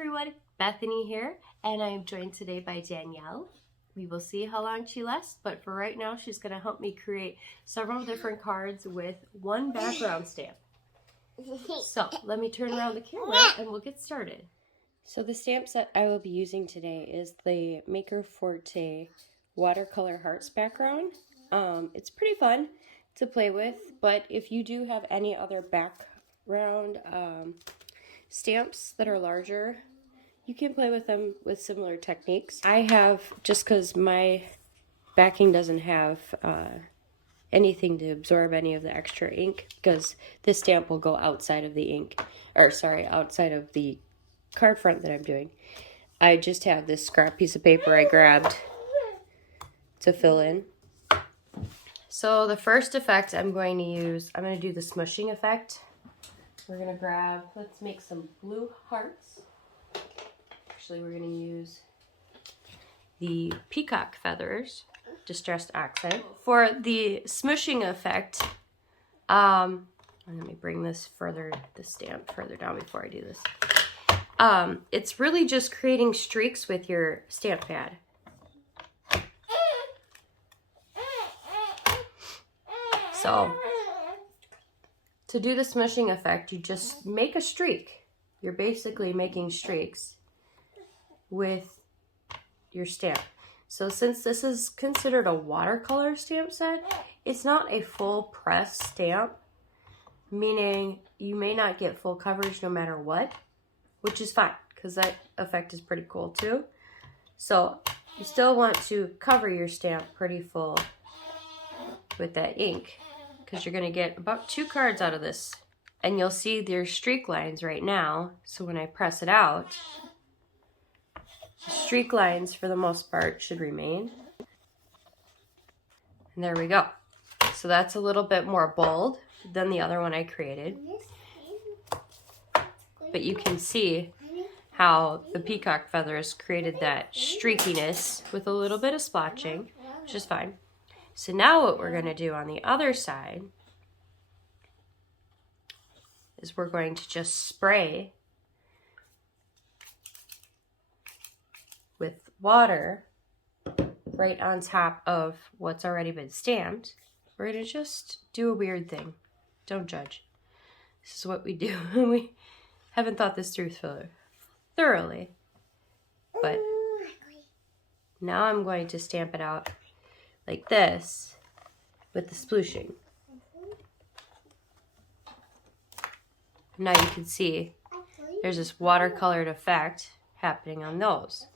everyone, Bethany here, and I am joined today by Danielle. We will see how long she lasts, but for right now she's going to help me create several different cards with one background stamp. So let me turn around the camera and we'll get started. So the stamp set I will be using today is the Maker Forte Watercolor Hearts Background. It's pretty fun to play with, but if you do have any other background stamps that are larger, you can play with them with similar techniques. I have, just because my backing doesn't have anything to absorb any of the extra ink, because this stamp will go outside of the ink, or sorry, outside of the card front that I'm doing. I just have this scrap piece of paper I grabbed to fill in. So the first effect I'm going to use, I'm going to do the smushing effect. We're going to grab, let's make some blue hearts. Actually, we're going to use the Peacock feathers, distressed oxide. For the smushing effect, let me bring this further, the stamp further down before I do this. It's really just creating streaks with your stamp pad. So, to do the smushing effect, you just make a streak. You're basically making streaks with your stamp. So since this is considered a watercolor stamp set, it's not a full press stamp, meaning you may not get full coverage no matter what, which is fine because that effect is pretty cool too. So you still want to cover your stamp pretty full with that ink, because you're going to get about 2 cards out of this. And you'll see there's streak lines right now. So when I press it out, the streak lines for the most part should remain. And there we go. So that's a little bit more bold than the other one I created. But you can see how the peacock feathers created that streakiness with a little bit of splotching, which is fine. So now what we're going to do on the other side is we're going to just spray with water right on top of what's already been stamped. We're going to just do a weird thing. Don't judge. This is what we do. We haven't thought this through thoroughly. But now I'm going to stamp it out like this with the splooshing. Now you can see there's this watercolored effect happening on those.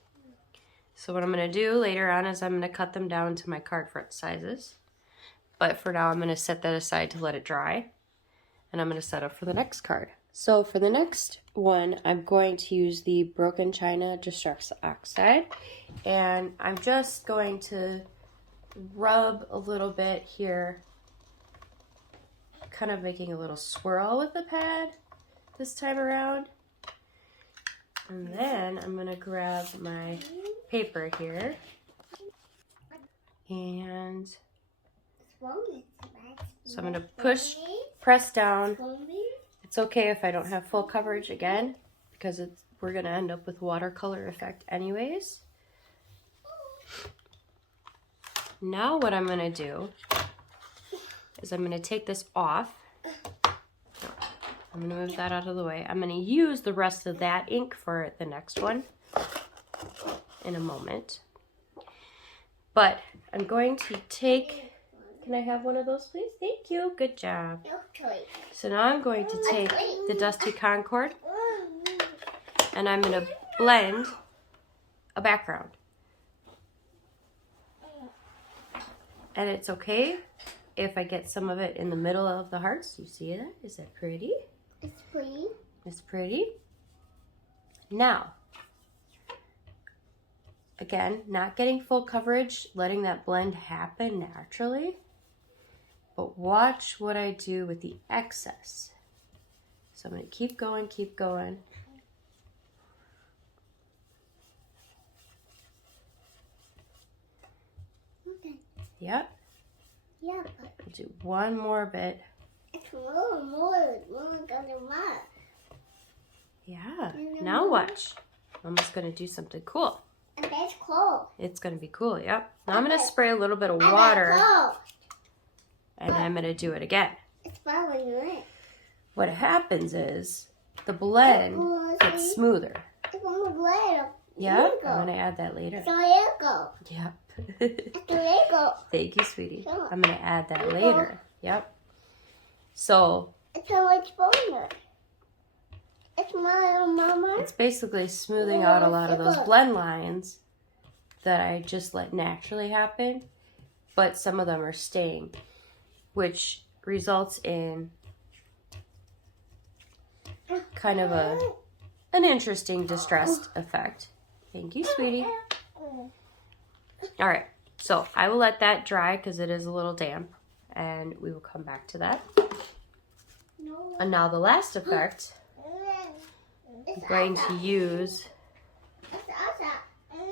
So what I'm going to do later on is I'm going to cut them down to my card front sizes. But for now I'm going to set that aside to let it dry. And I'm going to set up for the next card. So for the next one, I'm going to use the Broken China Distressed Oxide. And I'm just going to rub a little bit here, kind of making a little swirl with the pad this time around. And then I'm going to grab my paper here and so I'm going to press down. It's okay if I don't have full coverage again, because we're going to end up with watercolor effect anyways. Now what I'm going to do is I'm going to take this off. I'm going to move that out of the way. I'm going to use the rest of that ink for the next one in a moment. But I'm going to take, can I have one of those please? Thank you. Good job. So now I'm going to take the Dusty Concord and I'm going to blend a background. And it's okay if I get some of it in the middle of the hearts. You see that? Is that pretty? It's pretty. It's pretty. Now, again, not getting full coverage, letting that blend happen naturally. But watch what I do with the excess. So I'm going to keep going, keep going. Okay. Yep. Yeah. I'll do one more bit. It's more gonna mark. Yeah. Now watch. Mama's gonna do something cool. And that's cool. It's gonna be cool, yep. Now I'm gonna spray a little bit of water and I'm gonna do it again. It's following you. What happens is the blend gets smoother. It's on the blade. Yeah, I'm gonna add that later. It's a Lego. Yep. It's a Lego. Thank you, sweetie. Sure. I'm gonna add that later. Yep. So It's a which boulder. It's my mama. it's basically smoothing out a lot of those blend lines that I just let naturally happen, but some of them are staying, which results in kind of an interesting distressed effect. Thank you, sweetie. All right, so I will let that dry because it is a little damp, and we will come back to that. And now the last effect, I'm going to use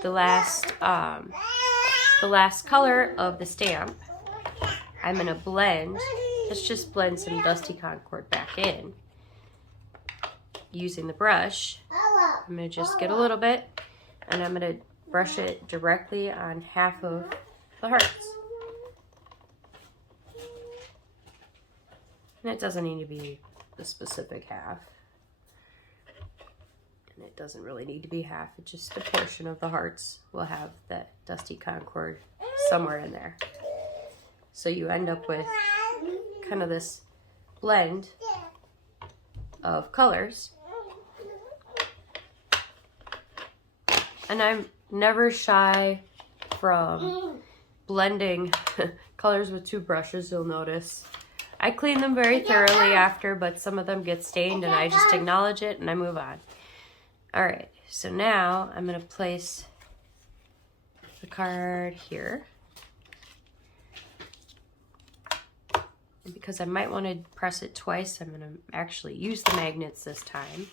the last color of the stamp. I'm gonna blend. Let's just blend some Dusty Concord back in using the brush. I'm gonna just get a little bit, and I'm gonna brush it directly on half of the hearts. And it doesn't need to be the specific half. And it doesn't really need to be half. It's just a portion of the hearts will have that Dusty Concord somewhere in there. So you end up with kind of this blend of colors. And I'm never shy from blending colors with two brushes, you'll notice. I clean them very thoroughly after, but some of them get stained and I just acknowledge it and I move on. All right, so now I'm gonna place the card here. And because I might want to press it twice, I'm gonna actually use the magnets this time.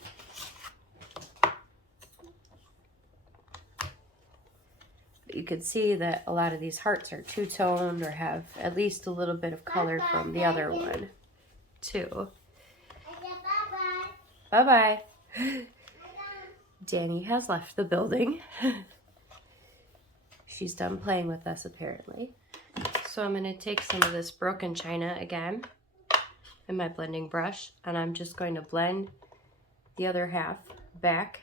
But you can see that a lot of these hearts are two-toned or have at least a little bit of color from the other one, too. Bye-bye. Danny has left the building. She's done playing with us, apparently. So I'm going to take some of this broken china again in my blending brush, and I'm just going to blend the other half back.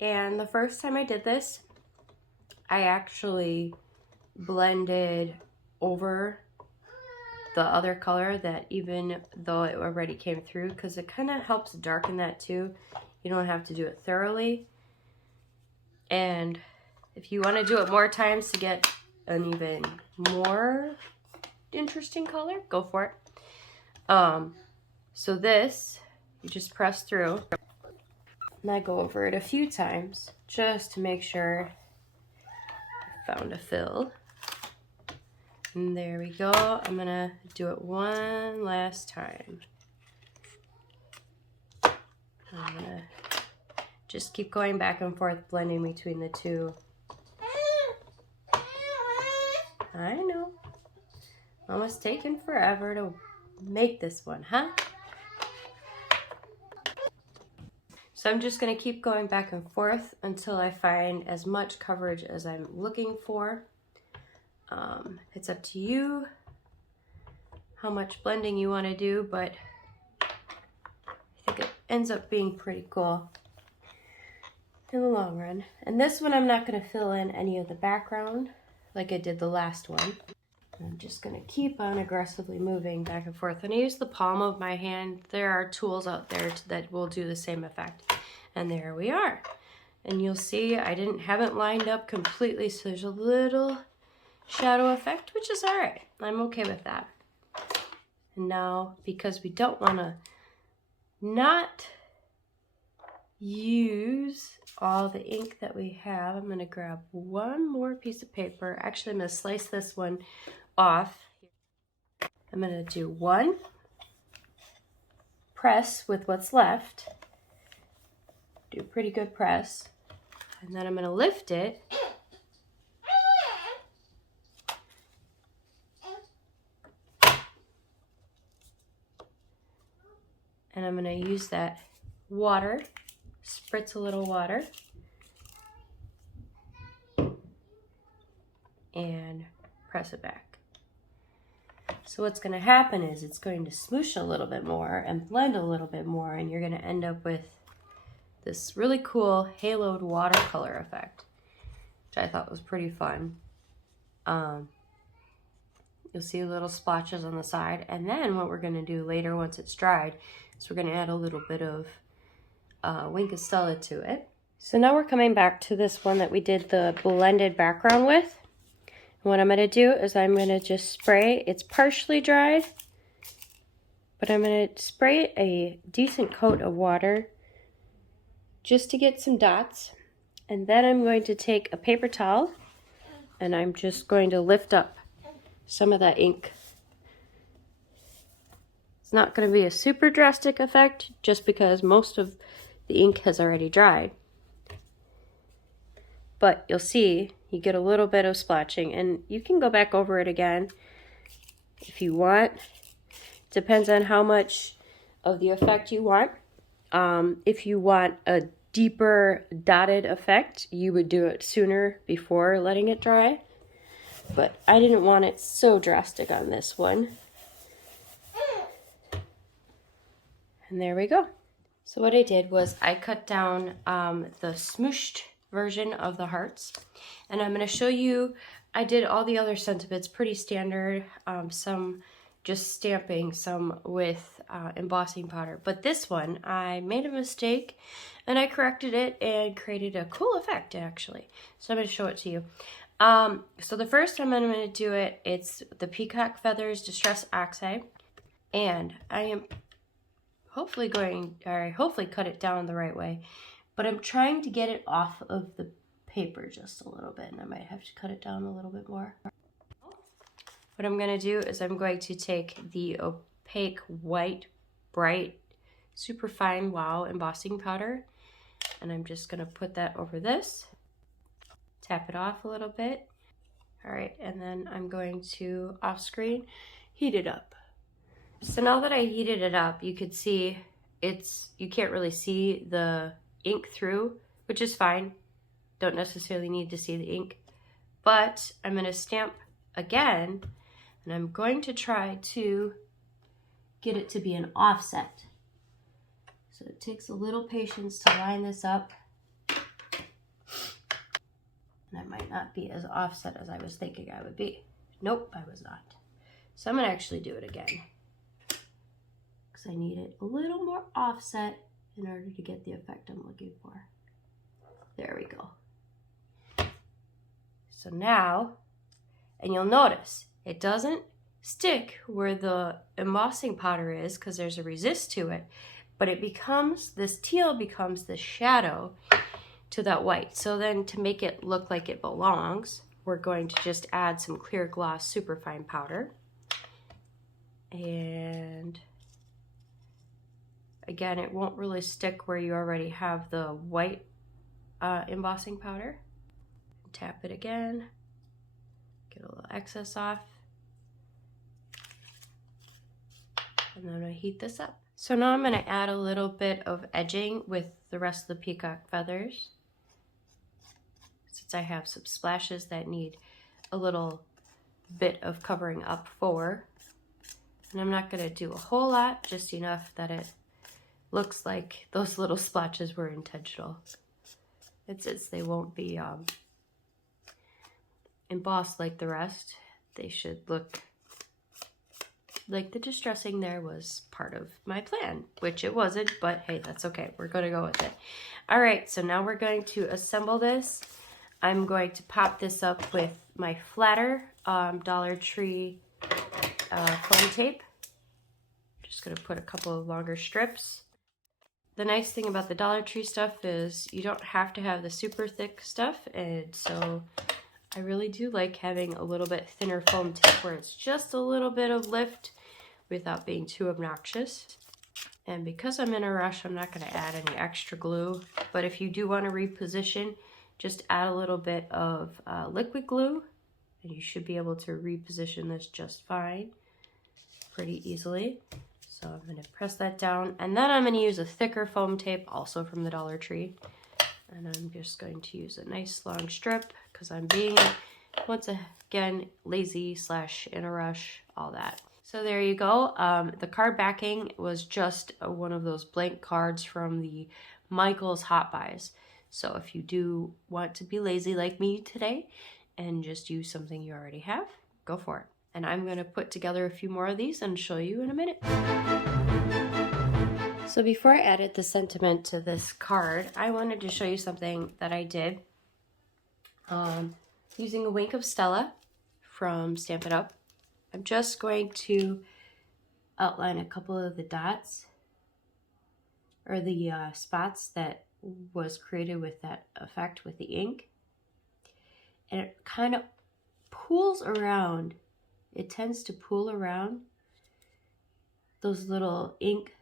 And the first time I did this, I actually blended over the other color that even though it already came through, because it kind of helps darken that too. You don't have to do it thoroughly. And if you want to do it more times to get an even more interesting color, go for it. So this, you just press through. And I go over it a few times just to make sure I found a fill. And there we go. I'm gonna do it one last time. I'm gonna just keep going back and forth, blending between the two. I know. Almost taken forever to make this one, huh? So I'm just gonna keep going back and forth until I find as much coverage as I'm looking for. It's up to you how much blending you want to do, but I think it ends up being pretty cool in the long run. And this one I'm not going to fill in any of the background like I did the last one. I'm just going to keep on aggressively moving back and forth. And I use the palm of my hand. There are tools out there that will do the same effect. And there we are. And you'll see I haven't lined up completely, so there's a little shadow effect, which is all right. I'm okay with that. And now, because we don't want to not use all the ink that we have, I'm going to grab one more piece of paper. Actually, I'm going to slice this one off. I'm going to do one press with what's left. Do a pretty good press. And then I'm going to lift it. And I'm going to use that water, spritz a little water, and press it back. So what's going to happen is it's going to smoosh a little bit more and blend a little bit more, and you're going to end up with this really cool haloed watercolor effect, which I thought was pretty fun. You'll see little splotches on the side, and then what we're going to do later once it's dried is we're going to add a little bit of Wink of Stella to it. So now we're coming back to this one that we did the blended background with. And what I'm going to do is I'm going to just spray. It's partially dried, but I'm going to spray a decent coat of water just to get some dots. And then I'm going to take a paper towel and I'm just going to lift up some of that ink. It's not going to be a super drastic effect just because most of the ink has already dried. But you'll see you get a little bit of splotching, and you can go back over it again if you want. Depends on how much of the effect you want. If you want a deeper dotted effect, you would do it sooner before letting it dry. But I didn't want it so drastic on this one. And there we go. So what I did was I cut down the smooshed version of the hearts. And I'm going to show you, I did all the other sentiments pretty standard. Some just stamping, some with embossing powder. But this one, I made a mistake and I corrected it and created a cool effect actually. So I'm going to show it to you. So the first time I'm going to do it, it's the Peacock Feathers Distress Oxide, and I am hopefully cut it down the right way, but I'm trying to get it off of the paper just a little bit, and I might have to cut it down a little bit more. What I'm going to do is I'm going to take the opaque white, bright, super fine wow embossing powder, and I'm just going to put that over this. Tap it off a little bit. All right, and then I'm going to, off screen, heat it up. So now that I heated it up, you could see you can't really see the ink through, which is fine. Don't necessarily need to see the ink. But I'm going to stamp again, and I'm going to try to get it to be an offset. So it takes a little patience to line this up. And I might not be as offset as I was thinking I would be. Nope, I was not. So I'm going to actually do it again, because I need it a little more offset in order to get the effect I'm looking for. There we go. So now, and you'll notice, it doesn't stick where the embossing powder is because there's a resist to it, but it becomes, this teal becomes the shadow to that white. So then to make it look like it belongs, we're going to just add some clear gloss superfine powder. And again, it won't really stick where you already have the white embossing powder. Tap it again, get a little excess off, and then I heat this up. So now I'm going to add a little bit of edging with the rest of the peacock feathers, since I have some splashes that need a little bit of covering up for. And I'm not going to do a whole lot, just enough that it looks like those little splotches were intentional. And since they won't be embossed like the rest, they should look like the distressing there was part of my plan, which it wasn't, but hey, that's okay. We're going to go with it. All right, so now we're going to assemble this. I'm going to pop this up with my flatter Dollar Tree foam tape. Just going to put a couple of longer strips. The nice thing about the Dollar Tree stuff is you don't have to have the super thick stuff, and so I really do like having a little bit thinner foam tape where it's just a little bit of lift without being too obnoxious. And because I'm in a rush, I'm not going to add any extra glue, but if you do want to reposition, just add a little bit of liquid glue, and you should be able to reposition this just fine, pretty easily. So I'm going to press that down, and then I'm going to use a thicker foam tape, also from the Dollar Tree. And I'm just going to use a nice long strip, because I'm being once again, lazy / in a rush, all that. So there you go. The card backing was just one of those blank cards from the Michael's Hot Buys. So if you do want to be lazy like me today and just use something you already have, go for it. And I'm going to put together a few more of these and show you in a minute. So before I added the sentiment to this card, I wanted to show you something that I did using a Wink of Stella from Stamp It Up. I'm just going to outline a couple of the dots or the spots that was created with that effect with the ink. And it kind of pools around. It tends to pool around those little ink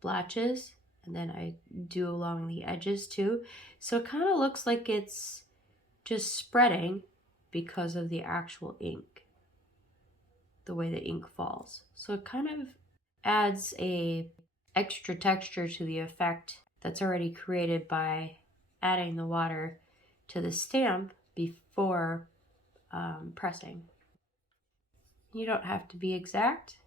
blotches, and then I do along the edges too. So it kind of looks like it's just spreading because of the actual ink, the way the ink falls. So it kind of adds a extra texture to the effect that's already created by adding the water to the stamp before pressing. You don't have to be exact,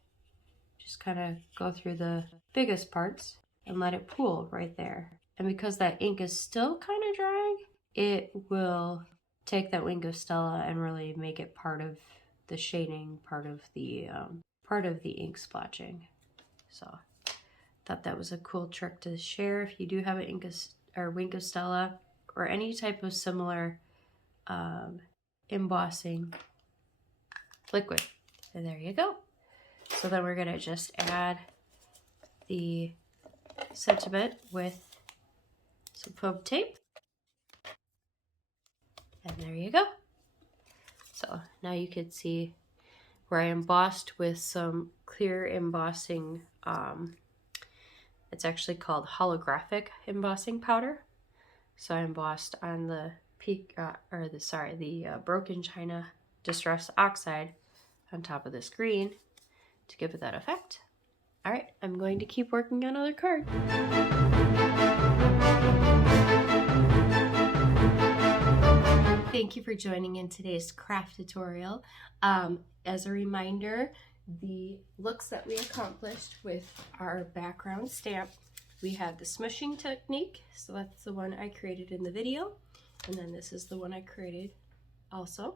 just kind of go through the biggest parts and let it pool right there. And because that ink is still kind of drying, it will take that Wink of Stella and really make it part of the shading, part of the ink splotching. So thought that was a cool trick to share if you do have an Wink of Stella or any type of similar embossing liquid. And there you go. So then we're gonna just add the sentiment with some foam tape. And there you go. So now you can see where I embossed with some clear embossing. It's actually called holographic embossing powder. So I embossed on the broken china distress oxide on top of this green to give it that effect. All right, I'm going to keep working on another card. Thank you for joining in today's craft tutorial. As a reminder, the looks that we accomplished with our background stamp, we have the smushing technique. So that's the one I created in the video. And then this is the one I created also.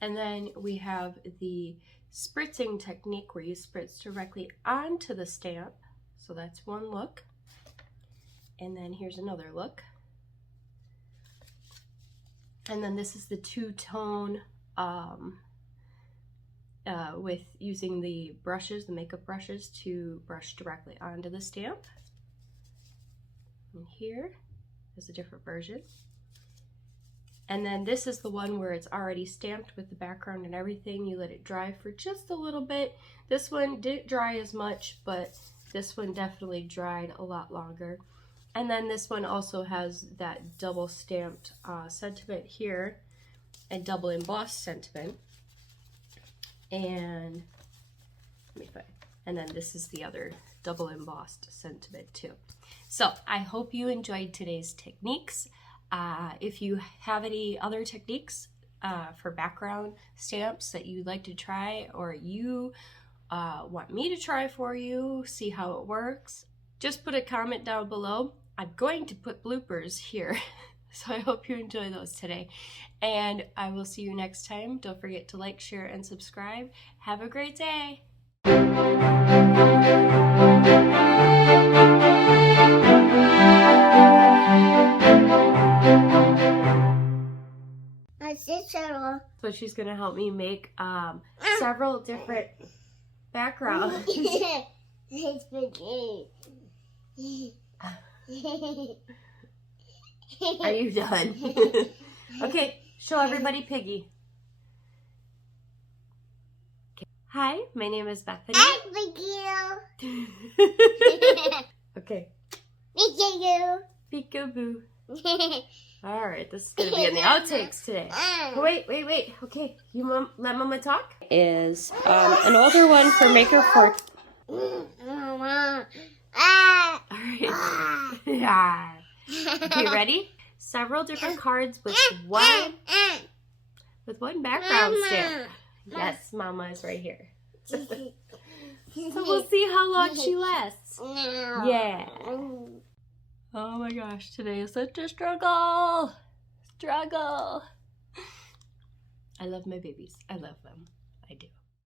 And then we have the spritzing technique where you spritz directly onto the stamp. So that's one look. And then here's another look. And then this is the two-tone with using the brushes, the makeup brushes, to brush directly onto the stamp. And here is a different version. And then this is the one where it's already stamped with the background and everything. You let it dry for just a little bit. This one didn't dry as much, but this one definitely dried a lot longer. And then this one also has that double stamped sentiment here and double embossed sentiment. And let me find. And then this is the other double embossed sentiment too. So I hope you enjoyed today's techniques. If you have any other techniques for background stamps that you'd like to try, or you want me to try for you, see how it works, just put a comment down below. I'm going to put bloopers here, so I hope you enjoy those today. And I will see you next time. Don't forget to like, share, and subscribe. Have a great day. My sister. So she's going to help me make several different backgrounds. It's spaghetti. Are you done? Okay, show everybody Piggy. Okay. Hi, my name is Bethany. Hi, Piggy. Okay. Piggy. Peekaboo. All right, this is going to be in the outtakes today. Oh, wait. Okay, you let Mama talk? Is an older one for Maker Forte. All right. Yeah. Okay, ready? Several different cards with one. with one background stamp. Yes, Mama is right here. So we'll see how long she lasts. Yeah. Oh my gosh, today is such a struggle. I love my babies. I love them. I do.